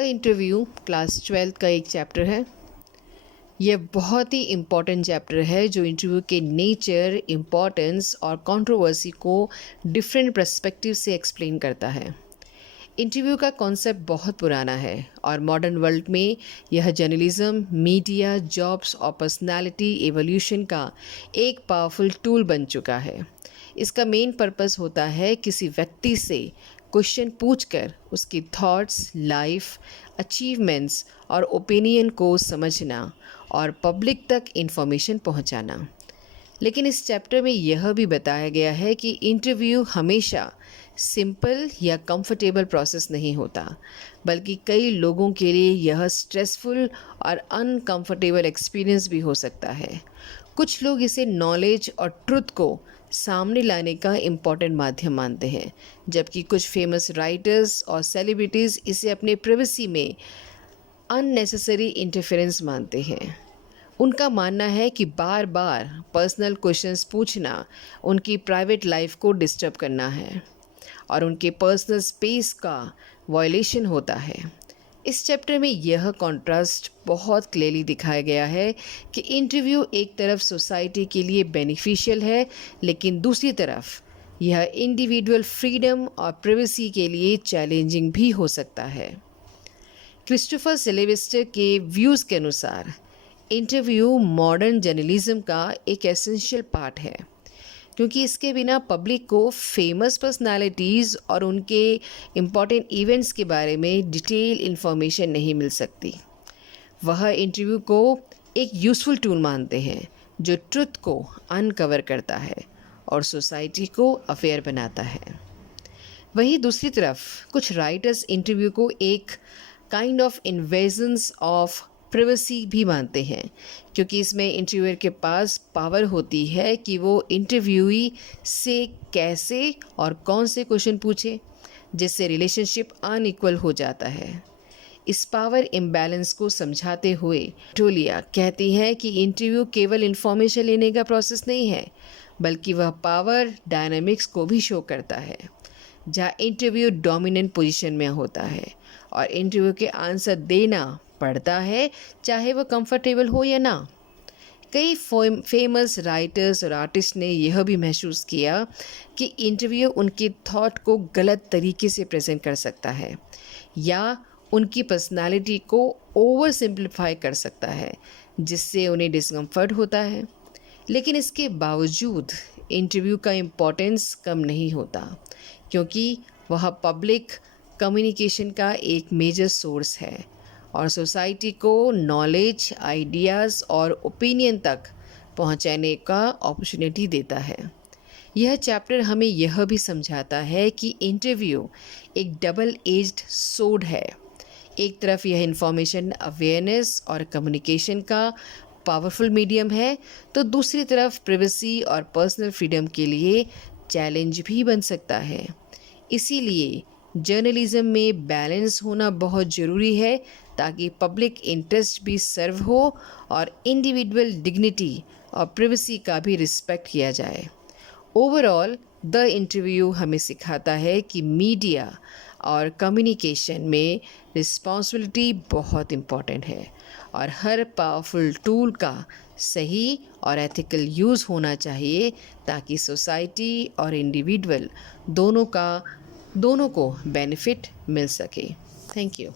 Interview class 12 का एक chapter है। यह बहुत ही इम्पॉर्टेंट चैप्टर है जो इंटरव्यू के नेचर, इम्पॉर्टेंस और कंट्रोवर्सी को डिफरेंट पर्सपेक्टिव से एक्सप्लेन करता है। इंटरव्यू का कॉन्सेप्ट बहुत पुराना है और मॉडर्न वर्ल्ड में यह जर्नलिज्म, मीडिया, जॉब्स और पर्सनालिटी एवोल्यूशन का एक पावरफुल टूल बन चुका है। इसका मेन पर्पस होता है किसी व्यक्ति से क्वेश्चन पूछकर उसकी थॉट्स, लाइफ, अचीवमेंट्स और ओपिनियन को समझना और पब्लिक तक इन्फॉर्मेशन पहुंचाना। लेकिन इस चैप्टर में यह भी बताया गया है कि इंटरव्यू हमेशा सिंपल या कंफर्टेबल प्रोसेस नहीं होता, बल्कि कई लोगों के लिए यह स्ट्रेसफुल और अनकंफर्टेबल एक्सपीरियंस भी हो सकता है। कुछ लोग इसे नॉलेज और ट्रुथ को सामने लाने का इम्पॉर्टेंट माध्यम मानते हैं, जबकि कुछ फेमस राइटर्स और सेलिब्रिटीज़ इसे अपने प्राइवेसी में अननेसेसरी इंटरफेरेंस मानते हैं। उनका मानना है कि बार बार पर्सनल क्वेश्चंस पूछना उनकी प्राइवेट लाइफ को डिस्टर्ब करना है और उनके पर्सनल स्पेस का वायलेशन होता है। इस चैप्टर में यह कॉन्ट्रास्ट बहुत क्लियरली दिखाया गया है कि इंटरव्यू एक तरफ सोसाइटी के लिए बेनिफिशियल है, लेकिन दूसरी तरफ यह इंडिविजुअल फ्रीडम और प्राइवेसी के लिए चैलेंजिंग भी हो सकता है। क्रिस्टोफर सिल्वेस्टर के व्यूज़ के अनुसार इंटरव्यू मॉडर्न जर्नलिज्म का एक एसेंशियल पार्ट है, क्योंकि इसके बिना पब्लिक को फेमस पर्सनालिटीज़ और उनके इम्पॉर्टेंट इवेंट्स के बारे में डिटेल इन्फॉर्मेशन नहीं मिल सकती। वह इंटरव्यू को एक यूज़फुल टूल मानते हैं जो ट्रुथ को अनकवर करता है और सोसाइटी को अवेयर बनाता है। वहीं दूसरी तरफ कुछ राइटर्स इंटरव्यू को एक kind of invasions of privacy भी मानते हैं, क्योंकि इसमें इंटरव्यूअर के पास पावर होती है कि वो इंटरव्यूई से कैसे और कौन से क्वेश्चन पूछे, जिससे रिलेशनशिप अनइक्वल हो जाता है। इस पावर इम्बैलेंस को समझाते हुए टोलिया कहती हैं कि इंटरव्यू केवल इन्फॉर्मेशन लेने का प्रोसेस नहीं है, बल्कि वह पावर डायनामिक्स को भी शो करता है, जहाँ इंटरव्यू डोमिनेंट पोजीशन में होता है और इंटरव्यू के आंसर देना पड़ता है, चाहे वो कंफर्टेबल हो या ना। कई फेमस राइटर्स और आर्टिस्ट ने यह भी महसूस किया कि इंटरव्यू उनकी थॉट को गलत तरीके से प्रेजेंट कर सकता है या उनकी पर्सनालिटी को ओवर सिंप्लीफाई कर सकता है, जिससे उन्हें डिस्कम्फर्ट होता है। लेकिन इसके बावजूद इंटरव्यू का इम्पोर्टेंस कम नहीं होता, क्योंकि वह पब्लिक कम्युनिकेशन का एक मेजर सोर्स है और सोसाइटी को नॉलेज, आइडियाज़ और ओपिनियन तक पहुंचाने का अपॉर्चुनिटी देता है। यह चैप्टर हमें यह भी समझाता है कि इंटरव्यू एक डबल एज्ड सोर्ड है। एक तरफ यह इंफॉर्मेशन अवेयरनेस और कम्युनिकेशन का पावरफुल मीडियम है, तो दूसरी तरफ प्राइवेसी और पर्सनल फ्रीडम के लिए चैलेंज भी बन सकता है। इसीलिए जर्नलिज्म में बैलेंस होना बहुत ज़रूरी है, ताकि पब्लिक इंटरेस्ट भी सर्व हो और इंडिविजुअल डिग्निटी और प्राइवेसी का भी रिस्पेक्ट किया जाए। ओवरऑल द इंटरव्यू हमें सिखाता है कि मीडिया और कम्युनिकेशन में रिस्पॉन्सिबिलिटी बहुत इम्पॉर्टेंट है और हर पावरफुल टूल का सही और एथिकल यूज़ होना चाहिए, ताकि सोसाइटी और इंडिविजुअल दोनों को बेनिफिट मिल सके। Thank you.